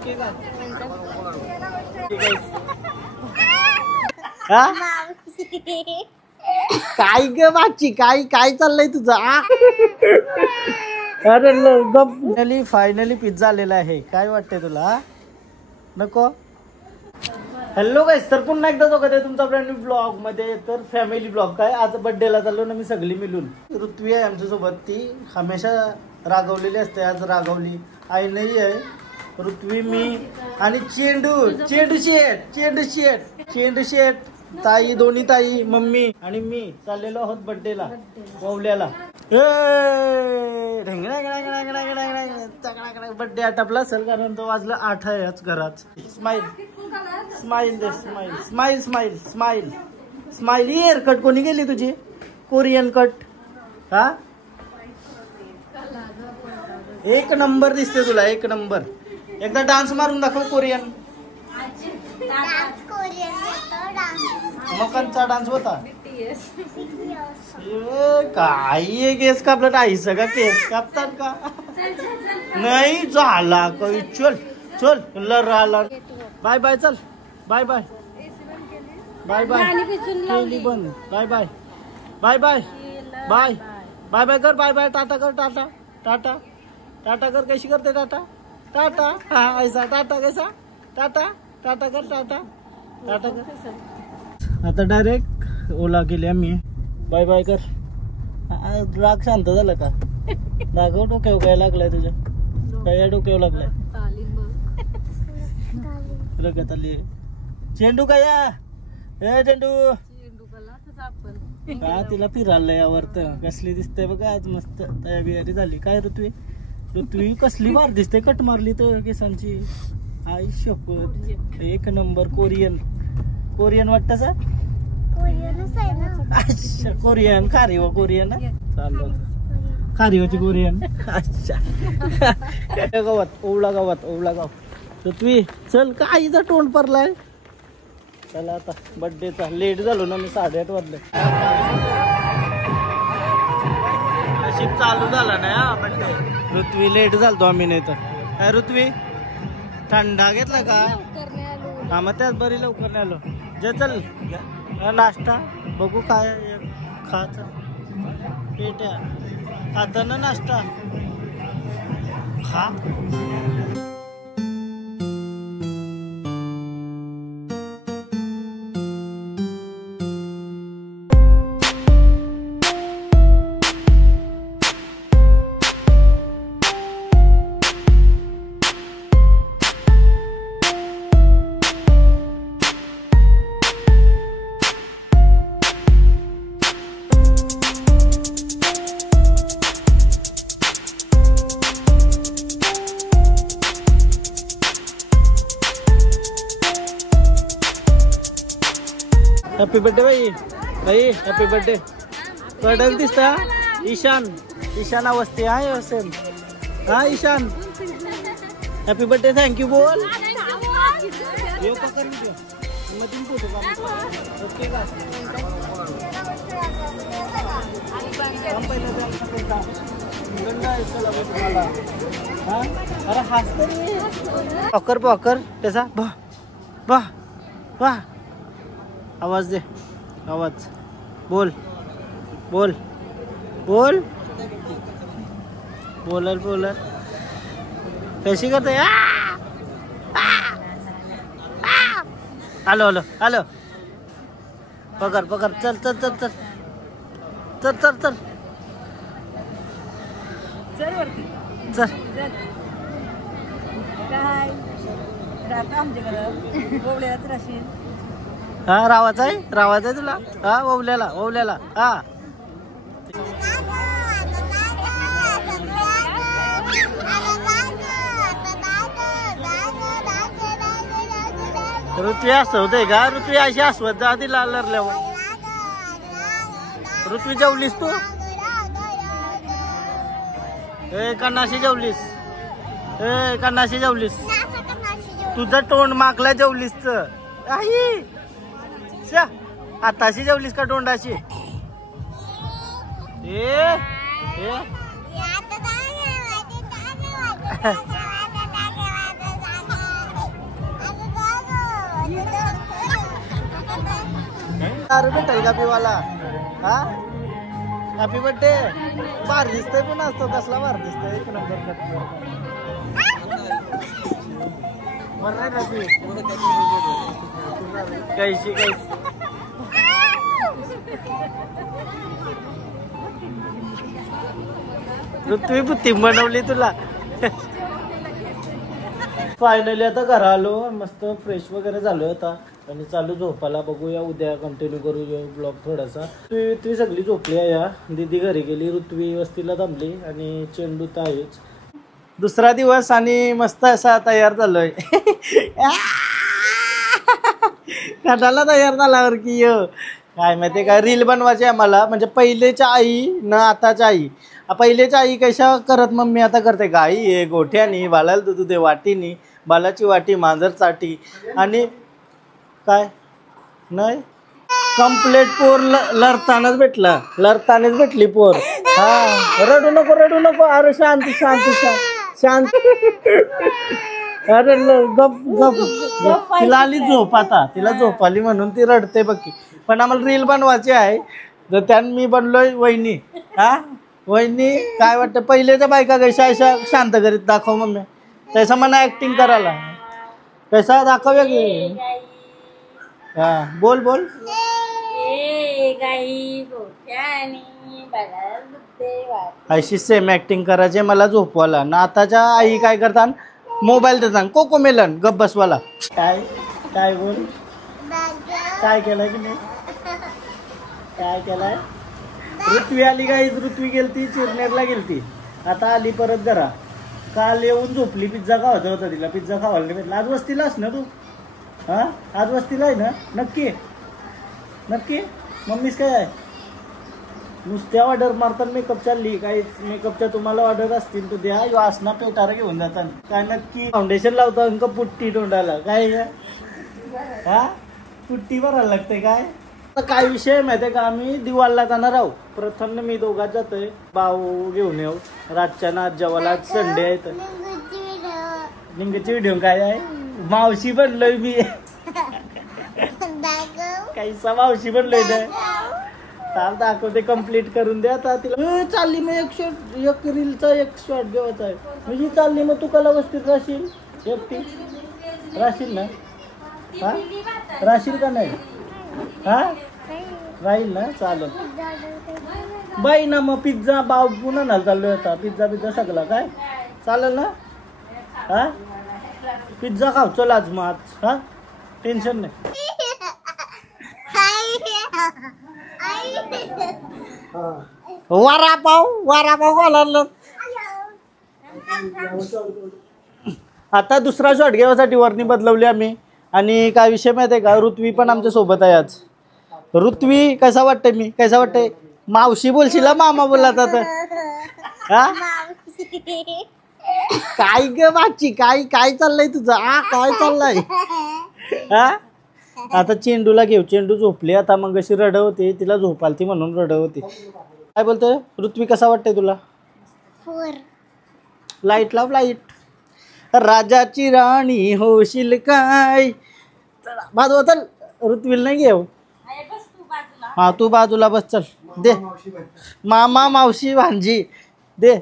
Okay का? हा? काय ग बाची, काय काय चाललंय तुझं? अरे फायनली पिझ्झा आलेला आहे. काय वाटतंय तुला? नको? हॅलो गाईस, तर पुन्हा एकदा बघत आहे तुमचा ब्रँड न्यू ब्लॉग मध्ये. तर फॅमिली ब्लॉग. काय आज बर्थडेला चाललो ना मी सगळी मिळून. ऋत्वी आहे आमच्यासोबत. ती हमेशा रागवलेली असते, आज रागवली. आई नाही आहे. ऋत्वी, मी आणि चेंडू शेट ताई, दोन्ही ताई, मम्मी आणि मी चाललेलो आहोत बर्थडेला ओवल्याला. बर्थडे आटपला असेल कारण तो वाजला 8 आहे आज घरात. स्माइल स्माइल दे, smile smile smile smile smile. Hair cut कोणी गेली तुझी? Korean cut. हा, एक नंबर दिसते तुला, एक नंबर. एकदा डान्स मारून दाखव कोरियन. मकांचा डान्स होता. काय केस कापला? टाईस का केस कापतात का? नाही झाला काही. चल चल लराला. Bye bye. चल बाय बाय बाय बाय. बंद. Bye bye bye bye bye bye bye कर. Bye bye. टाटा कर. टाटा टाटा टाटा कर. कशी करते टाटा? टाटा. हा ऐसा टाटा. कैसा टाटा? टाटा कर. टाटा टाटा कर. आता डायरेक्ट ओला गेले आम्ही. बाय बाय कर. राग शांत झाला का? दाखव डोक्यावर काय लागलाय तुझ्या? काय डोक्यावर लागलाय? रगत आली. चेंडू काय? ए चेंडू का? तिला फिरायला यावरत कसली दिसते बघा आज. मस्त तयारी झाली. काय ऋत्वी कसली मार दिसते. कट मारली तर केसांची. आई शपथ, एक नंबर. कोरियन वाटत सा? अच्छा कोरियन. खारीव कोरियन चाललो. खारीवची कोरियन. अच्छा गावात ओवळा गाव. ऋत्वी चल. काहीचा तोंड पडलाय. चला आता बर्थडेचा. लेट झालो ना मी. 8:30 वाजले. नशीब चालू झाला ना बर्थडे. ऋत्वी लेट झालतो आम्ही. नाही तर काय ऋत्वी थंडा घेतला का? हा मग त्यात बरी लवकर नाही आलो. जे चल नाश्ता बघू काय खायचं. पेट्या खाताना नाश्ता खा. हॅपी बर्थडे भाई. Happy birthday. कडक दिसता. ईशान अवस्थे आहे असेल. हा ईशान हॅपी बर्थडे. थँक्यू बोल. ओके का? अरे हसते पॉकर त्याचा. वाह आवाज दे. आवाज बोल. कशी करते? हॅलो पकड. चल हा रावाचा आहे तुला. हा ओवल्याला. हा ऋत्वी हसवते का? ऋत्वी अशी हसवत जा तिला लरल्यावर. ऋत्वी जेवलीस तू? कन्नाशी जेवलीस? तुझं तोंड मागला जेवलीस तर. आताशी जेवलीस का तोंडाशी? दारू भेटेल का पिवाला? हा हॅपी बर्थडे. बार दिसतोय पण असतो कसला बार दिसतोय. एक नंबर कैशी कैशी ऋत्वी बुद्धी बनवली तुला. फायनली आता घरा आलो, मस्त फ्रेश वगैरे झालो आता आणि चालू झोपायला. बघूया उद्या कंटिन्यू करूया ब्लॉग थोडासा. ऋत्वी सगळी झोपली आहे. या दीदी घरी गेली, ऋत्वी वस्तीला थांबली आणि चेंडू तर आहेच. दुसरा दिवस आणि मस्त असा तयार झालोय. कटाला तयार झाल्यावर की काय माहिती का, रील बनवायची आम्हाला. म्हणजे पहिलेच्या आई न आताच्या आई. पहिलेच्या आई कशा करत मम्मी आता करते गाई हे गोठ्यानी बालाला दूध दे वाटीनी, बालाची वाटी मांजर चाटी. आणि काय नाही कंप्लेट पोर लढतानाच भेटला, लढतानाच भेटली पोर. हा रडू नको रडू नको. अरे शांती शांती शांत. अरे गप गप. तिला आली झोप आता, तिला झोप आली म्हणून ती रडते बघी. पण आम्हाला रील बनवायची आहे तर त्यानं मी बनलोय वहिनी. हा वहिनी काय वाटतं पहिलेच्या बायका कशा अशा शांत करीत दाखव मम्मी. तसं मला ऍक्टिंग करायला कसा दाखवूया की. हा बोल बोल. अशी सेम ऍक्टिंग करायची मला झोपवाला ना. आताच्या आई काय करतात मोबाईल देतात कोको मेलन गप बसवाला. काय काय बोल काय केलंय की नाही काय केलंय. ऋत्वी आली गाईज, ऋत्वी गेलती चिरनेरला गेलती, आता आली परत घरा. काल येऊन झोपली. पिझ्झा खावायचा होता तिला, पिझ्झा खावायला नाही भेटला. आज वस्तीलाच ना तू? हा आज वस्तीला आहे ना? नक्की नक्की. मम्मीच काय आहे नुसत्या ऑर्डर मारतात. मेकअप चालली काही मेकअपच्या तुम्हाला ऑर्डर असतील तर द्या. वासना पेटारा घेऊन जातात. काय नक्की फाउंडेशन लावता अंक पुट्टी तोंडाला काय हा पुट्टी भरायला लागते काय. काय विषय माहिती आहे का, आम्ही दिवाळला जाणार आहोत. प्रथम मी दोघात जातोय, भाऊ घेऊन येऊ रातच्या ना. आज जेवायला संडे आहे तर निंगची व्हिडिओ काय आहे. मावशी बनलोय मी. काहीसा मावशी बनलोय ना. दाखवते कम्प्लीट करून द्या आता तिला. चालली मग एक रीलचा एक शॉट घेवायचा आहे म्हणजे चालली. मग तू कला वस्तीत राहशील एकटी राहशील ना? हा राहशील का नाही? हा राहील ना चालेल. बाई ना मग पिझ्झा बाव पुन्हा ना चाललोय आता. पिझ्झा पिझ्झा सगळा काय चालेल ना? हा पिझ्झा खाऊ चल आज मग आज. हा टेन्शन नाही. वरापाव घालायला आता दुसरा शॉट घेण्यासाठी वरणी बदलवली आम्ही. आणि काय विषय माहिती आहे का, ऋत्वी पण आमच्या सोबत आहे आज. ऋत्वी कसा वाटतंय मी कसा वाटतंय. मावशी बोलशील मामा बोलला तर हा काय ग बाची काय काय चाललंय तुझं. हा काय चाललंय. हा आता चेंडूला घेऊ. चेंडू झोपली आता. मग अशी रड होती तिला झोप आलती म्हणून रड होती. काय बोलतोय ऋत्वी कसा वाटतंय तुला. लाईट लाव लाईट. राजाची राणी होशील काय. बाजू चल ऋत्वीला नाही घेऊ. हा तू बाजूला बस चल. दे मामा मावशी भांजी दे.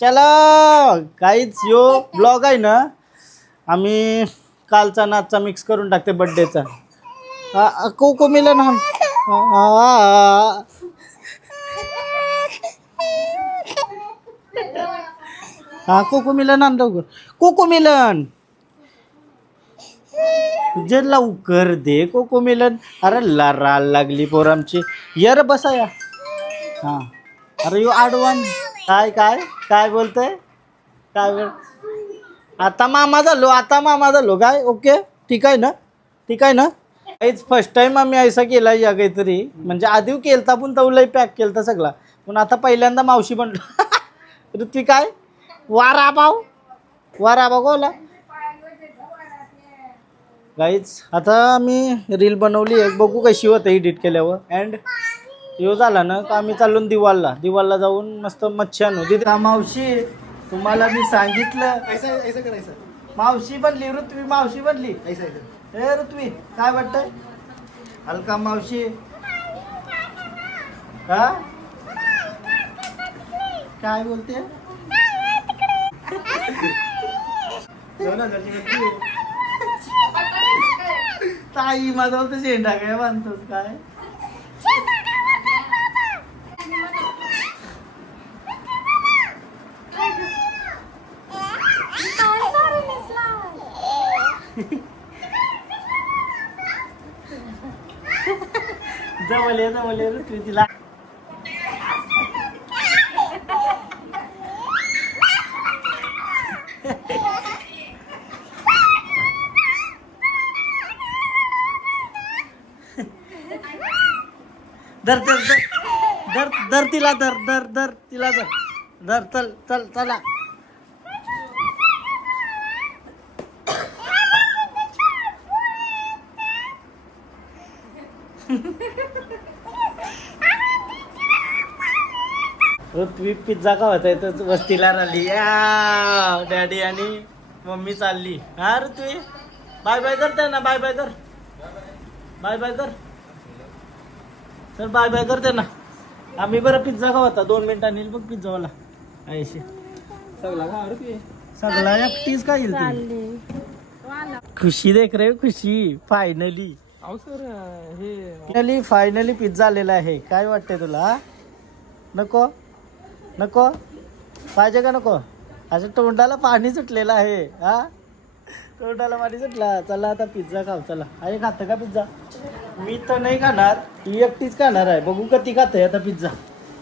चला काहीच यो ब्लॉग आहे ना आम्ही कालचा नाचचा मिक्स करून टाकते बर्थडेचा. कोको मिलन हा कोको मिलन आण लवकर. कोको मिलन जे लवकर दे कोको मिलन. अरे लाल लागली पोर आमची. यर बसा या. हा अरे यो आडवान काय काय काय बोलतय काय बोल. आता मामा झालो काय. ओके ठीक आहे ना ठीक आहे ना. काहीच फर्स्ट टाइम आम्ही ऐसा केला या काहीतरी. म्हणजे आधी केलता पण तवलंही पॅक केलता सगळा. पण आता पहिल्यांदा मावशी बनलो. ऋत्वी काय वाराबाव बोला गाईच. आता आम्ही रील बनवली आहे बघू कशी होतं एडिट केल्यावर. अँड यो झाला ना का आम्ही चाललो दिवाळला जाऊन मस्त मच्छी आणू. तिथे मावशी तुम्हाला मी सांगितलं ऐसा करायचं. मावशी बनली ऋत्वी मावशी बनली. ए ऋत्वी काय वाटतंय अलका मावशी हा काय बोलते ताई माझा तर शेंडा काय बांधतोस काय जमले ऋतू तिला धर धर धर धर तिला धर धर धर तिला धर धर चल चल चला ऋत्वी पिझ्झा खावायचा तर वस्तीला राहिली डॅडी आणि मम्मी चालली हा ऋत्वी बाय बाय करते ना बाय बाय कर बाय बाय कर सर बाय बाय करते ना आम्ही बरं पिझ्झा खावाता 2 मिनिटांनी बघ पिझ्झावाला ऐशी सगळा एकटीच काय खुशी देख रे खुशी फायनली फायनली पिझ्झा आलेला आहे काय वाटतंय तुला नको नको पाहिजे का नको असं तोंडाला पाणी सुटलेलं आहे हा तोंडाला पाणी सुटला चला आता पिझ्झा खाऊ चला अरे खात का पिझ्झा मी तर नाही खाणार ती एकटीच खाणार आहे बघू कधी खाते आता पिझ्झा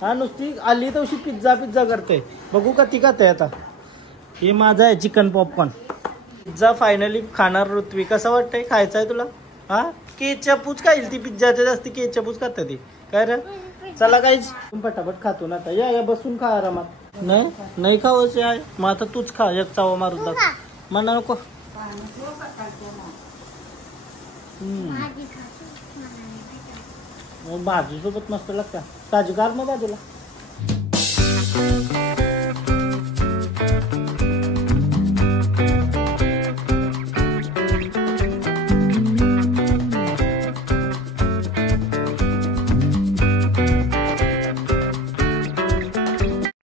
हा नुसती आली तशी पिझ्झा पिझ्झा करते बघू कधी खाते आता हे माझं आहे चिकन पॉपकॉर्न पिझ्झा फायनली खाणार ऋत्वी कसं वाटतंय खायचं आहे तुला हा केचपूच खाईल ती पिझ्झाच्या जास्ती केचपूच खाते ती काय रे चला काहीच पटापट खातो ना आता या बसून खा आरामात नाही खावंच आहे मग आता तूच खा एक चावा मारून दाख म्हणा नको भाजी सोबत मस्त लागतं ताजी कार मग बाजूला